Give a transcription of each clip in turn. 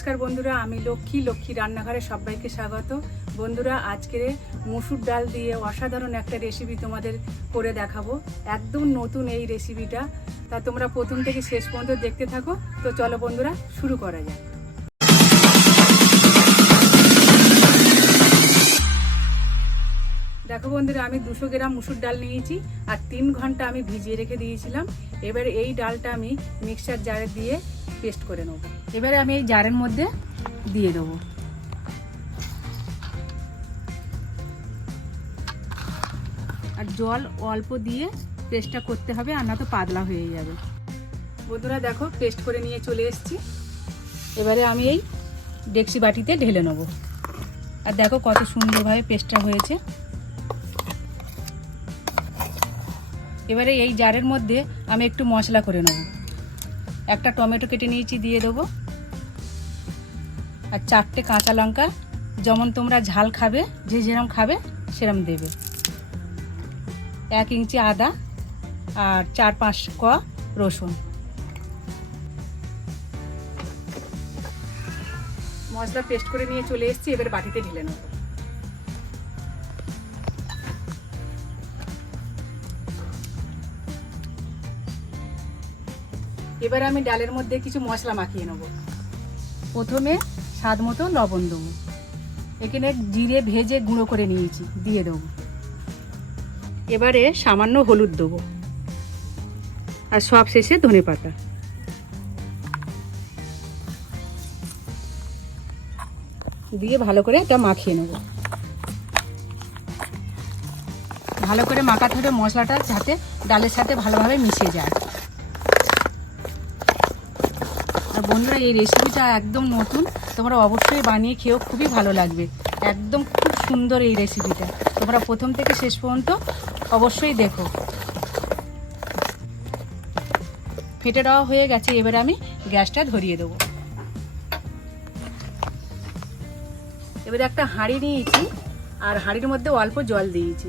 নমস্কার বন্ধুরা, আমি লক্ষ্মী লক্ষ্মী রান্নাঘরে সবাইকে স্বাগত। বন্ধুরা আজকে মসুর ডাল দিয়ে অসাধারণ একটা রেসিপি তোমাদের করে দেখাবো। একদম নতুন এই রেসিপিটা তা তোমরা প্রথম থেকে শেষ পর্যন্ত দেখতে থাকো। তো চলো বন্ধুরা, শুরু করা যাক। দেখো বন্ধুরা, আমি দুশো গ্রাম মুসুর ডাল নিয়েছি আর তিন ঘণ্টা আমি ভিজিয়ে রেখে দিয়েছিলাম। এবার এই ডালটা আমি মিক্সার জারে দিয়ে পেস্ট করে নেব। এবারে আমি এই জারের মধ্যে দিয়ে দেবো আর জল অল্প দিয়ে পেস্টটা করতে হবে, আর না তো পাতলা হয়ে যাবে। বন্ধুরা, দেখো, পেস্ট করে নিয়ে চলে এসেছি। এবারে আমি এই ডেক্সি বাটিতে ঢেলে নেব। আর দেখো কত সুন্দরভাবে পেস্টটা হয়েছে। এবারে এই জারের মধ্যে আমি একটু মশলা করে নেব। একটা টমেটো কেটে নিয়েছি, দিয়ে দেবো। আর চারটে কাঁচা লঙ্কা, যেমন তোমরা ঝাল খাবে, যে যেরম খাবে, সেরম দেবে। এক ইঞ্চি আদা আর চার পাঁচ ক রসুন। মশলা পেস্ট করে নিয়ে চলে এসেছি, এবার বাটিতে ঢেলে নেব। এবার আমি ডালের মধ্যে কিছু মশলা মাখিয়ে নেব। প্রথমে স্বাদ মতো লবণ দেবো। এখানে জিরে ভেজে গুঁড়ো করে নিয়েছি, দিয়ে দেবো। এবারে সামান্য হলুদ দেবো। আর সব শেষে ধনে পাতা। দিয়ে ভালো করে এটা মাখিয়ে নেব। ভালো করে মাখাতে হবে মশলাটা, যাতে ডালের সাথে ভালোভাবে মিশে যায় আর বন্ধুরা এই রেসিপিটা একদম নতুন। তোমরা অবশ্যই বানিয়ে খেয়েও খুবই ভালো লাগবে। একদম খুব সুন্দর এই রেসিপিটা তোমরা প্রথম থেকে শেষ পর্যন্ত অবশ্যই দেখো। ফেটে দেওয়া হয়ে গেছে, এবারে আমি গ্যাসটা ধরিয়ে দেবো। এবারে একটা হাঁড়ি নিয়েছি, আর হাঁড়ির মধ্যে অল্প জল দিয়েছি।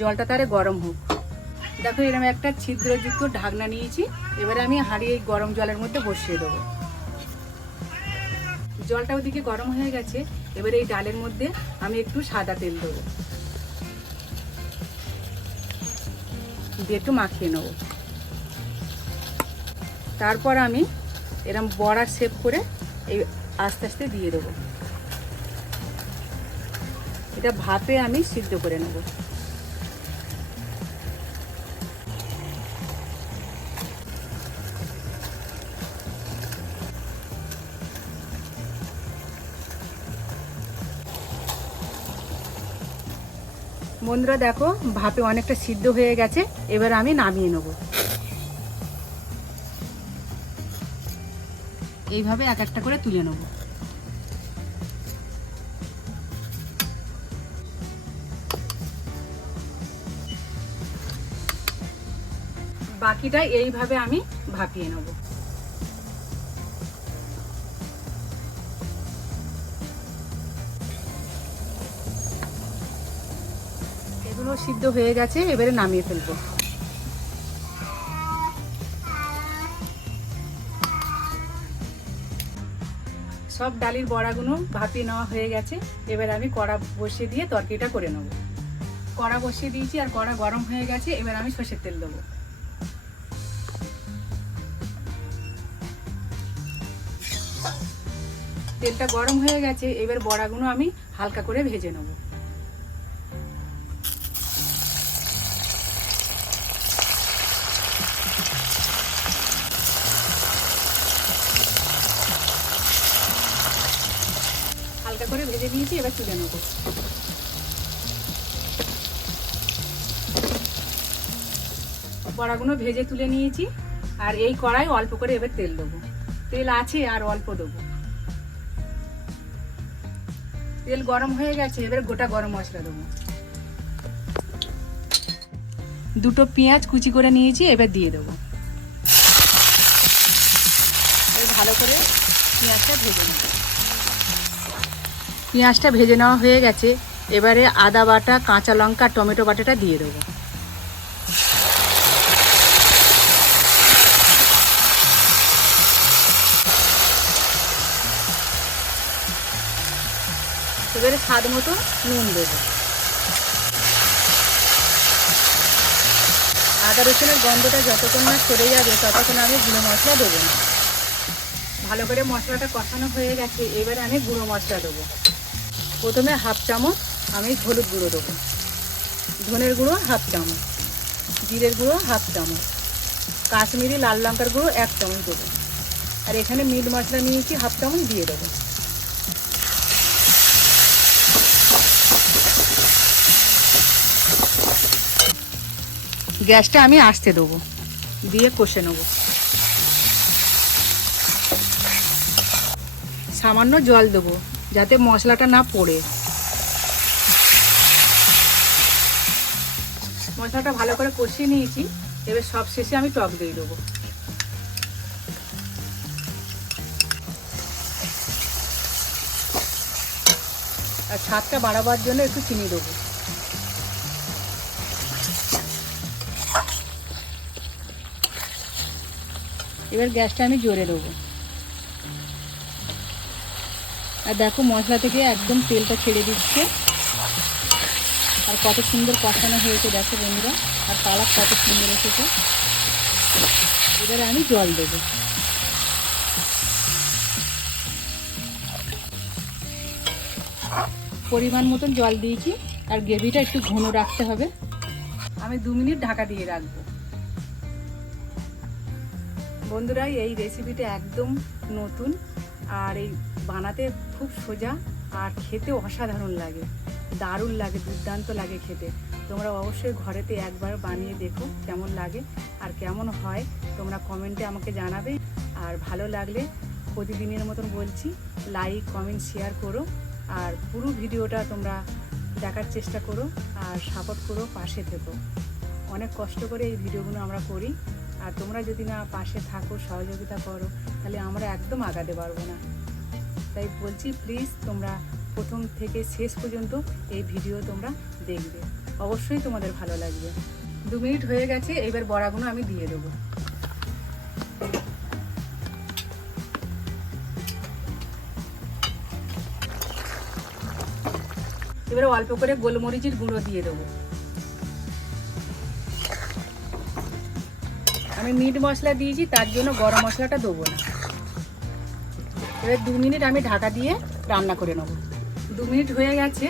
জলটা তারে গরম হোক। দেখো এরকম একটা ছিদ্রযুক্ত ঢাকনা নিয়েছি। এবারে আমি হাঁড়ি এই গরম জলের মধ্যে বসিয়ে দেবো। জলটা ওদিকে গরম হয়ে গেছে, এবারে এই ডালের মধ্যে আমি একটু সাদা তেল দেবো। দিয়ে একটু মাখিয়ে নেব। তারপর আমি এরম বড়ার শেপ করে এই আস্তে আস্তে দিয়ে দেবো। এটা ভাপে আমি সিদ্ধ করে নেব। বন্ধুরা দেখো, ভাপে অনেকটা সিদ্ধ হয়ে গেছে, এবার আমি নামিয়ে নেব। এইভাবে এক একটা করে তুলে নেব। বাকিটা এইভাবে আমি ভাপিয়ে নেব। এগুলো সিদ্ধ হয়ে গেছে, এবারে নামিয়ে ফেলব। সব ডালির বড়াগুলো ভাপিয়ে নেওয়া হয়ে গেছে, এবার আমি কড়া বসিয়ে দিয়ে তরকারিটা করে নেব। কড়া বসিয়ে দিয়েছি আর কড়া গরম হয়ে গেছে, এবার আমি সর্ষের তেল দেবো। তেলটা গরম হয়ে গেছে, এবার বড়াগুলো আমি হালকা করে ভেজে নেব হালকা করে ভেজে নিয়েছি এবার তুলে নেব। বড়াগুলো ভেজে তুলে নিয়েছি, আর এই কড়াই অল্প করে এবার তেল দেবো। তেল আছে আর অল্প দেবো। তেল গরম হয়ে গেছে, এবার গোটা গরম মশলা দেবো। দুটো পেঁয়াজ কুচি করে নিয়েছি, এবার দিয়ে দেবো। ভালো করে পেঁয়াজটা ভেজে নেব। পেঁয়াজটা ভেজে নেওয়া হয়ে গেছে। এবারে আদা বাটা, কাঁচা লঙ্কা, টমেটো বাটাটা দিয়ে দেবো। এবারে স্বাদ মতো নুন দেবো। আদা রসুনের গন্ধটা যতক্ষণ না সরে যাবে, ততক্ষণ আমি গুঁড়ো মশলা দেবো না। ভালো করে মশলাটা কষানো হয়ে গেছে, এবারে আমি গুঁড়ো মশলা দেবো। প্রথমে হাফ চামচ আমি হলুদ গুঁড়ো দেবো। ধনের গুঁড়ো হাফ চামচ, জিরের গুঁড়ো হাফ চামচ, কাশ্মীরি লাল লঙ্কার গুঁড়ো এক চামচ দেবো। আর এখানে মিট মশলা নিয়েছি হাফ চামচ দিয়ে দেবো। গ্যাসটা আমি আসতে দেবো, দিয়ে কষে নেব। সামান্য জল দেবো যাতে মশলাটা না পড়ে। মশলাটা ভালো করে কষিয়ে নিয়েছি। এবার সব শেষে আমি টক দিয়ে দেবো। আর স্বাদটা বাড়াবার জন্য একটু চিনি দেবো। এবার গ্যাসটা আমি জোরে দেবো। আর দেখো মশলা থেকে একদম তেলটা ছেড়ে দিচ্ছে। আর কত সুন্দর কষানো হয়েছে, দেখো বন্ধুরা। আর কালার কত সুন্দর এসেছে। এবারে আমি জল দেবো। পরিমাণ মতন জল দিয়েছি, আর গ্রেভিটা একটু ঘন রাখতে হবে। আমি দু মিনিট ঢাকা দিয়ে রাখব। বন্ধুরা, এই রেসিপিটা একদম নতুন, আর এই বানাতে খুব সোজা আর খেতে অসাধারণ লাগে। দারুণ লাগে, দুর্দান্ত লাগে খেতে। তোমরা অবশ্যই ঘরেতে একবার বানিয়ে দেখো কেমন লাগে আর কেমন হয়। তোমরা কমেন্টে আমাকে জানাবে। আর ভালো লাগলে প্রতিদিনের মতন বলছি লাইক কমেন্ট শেয়ার করো। আর পুরো ভিডিওটা তোমরা দেখার চেষ্টা করো আর সাপোর্ট করো পাশে থেকো। অনেক কষ্ট করে এই ভিডিওগুলো আমরা করি। আর তোমরা যদি না পাশে থাকো, সহযোগিতা করো, তাহলে আমরা একদম আগাতে পারব না। তাই বলছি প্লিজ তোমরা প্রথম থেকে শেষ পর্যন্ত এই ভিডিও তোমরা দেখবে। অবশ্যই তোমাদের ভালো লাগবে। দু মিনিট হয়ে গেছে, এবার বড়াগুলো আমি দিয়ে দেবো। এবারে অল্প করে গোলমরিচের গুঁড়ো দিয়ে দেবো। আমি মিট মশলা দিয়েছি, তার জন্য গরম মশলাটা দেবো না। এবার দু মিনিট আমি ঢাকা দিয়ে রান্না করে নেব। দু মিনিট হয়ে গেছে,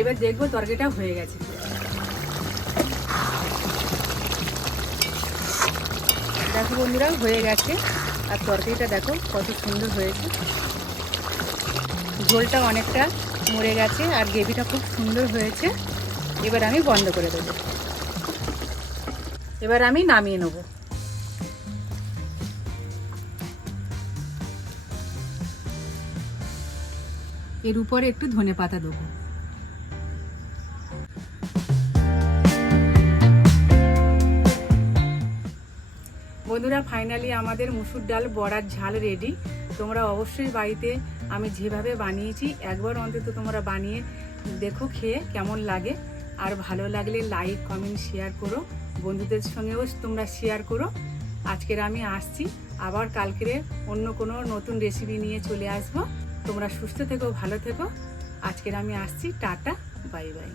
এবার দেখব তরকারিটা হয়ে গেছে। দেখো বন্ধুরা, হয়ে গেছে। আর তরকারিটা দেখো কত সুন্দর হয়েছে। ঝোলটা অনেকটা মরে গেছে আর গ্রেভিটা খুব সুন্দর হয়েছে। এবার আমি বন্ধ করে দেবো। এবার আমি নামিয়ে নেব। এর উপরে একটু ধনে পাতা দেবো। বন্ধুরা ফাইনালি আমাদের মুসুর ডাল বড়ার ঝাল রেডি তোমরা অবশ্যই বাড়িতে আমি যেভাবে বানিয়েছি, একবার অন্তত তোমরা বানিয়ে দেখো, খেয়ে কেমন লাগে। আর ভালো লাগলে লাইক কমেন্ট শেয়ার করো। বন্ধুদের সঙ্গেও তোমরা শেয়ার করো। আজকের আমি আসছি, আবার কালকের অন্য কোনো নতুন রেসিপি নিয়ে চলে আসব। তোমরা সুস্থ থেকো ভালো থেকো। আজকের আমি আসছি টাটা বাই বাই।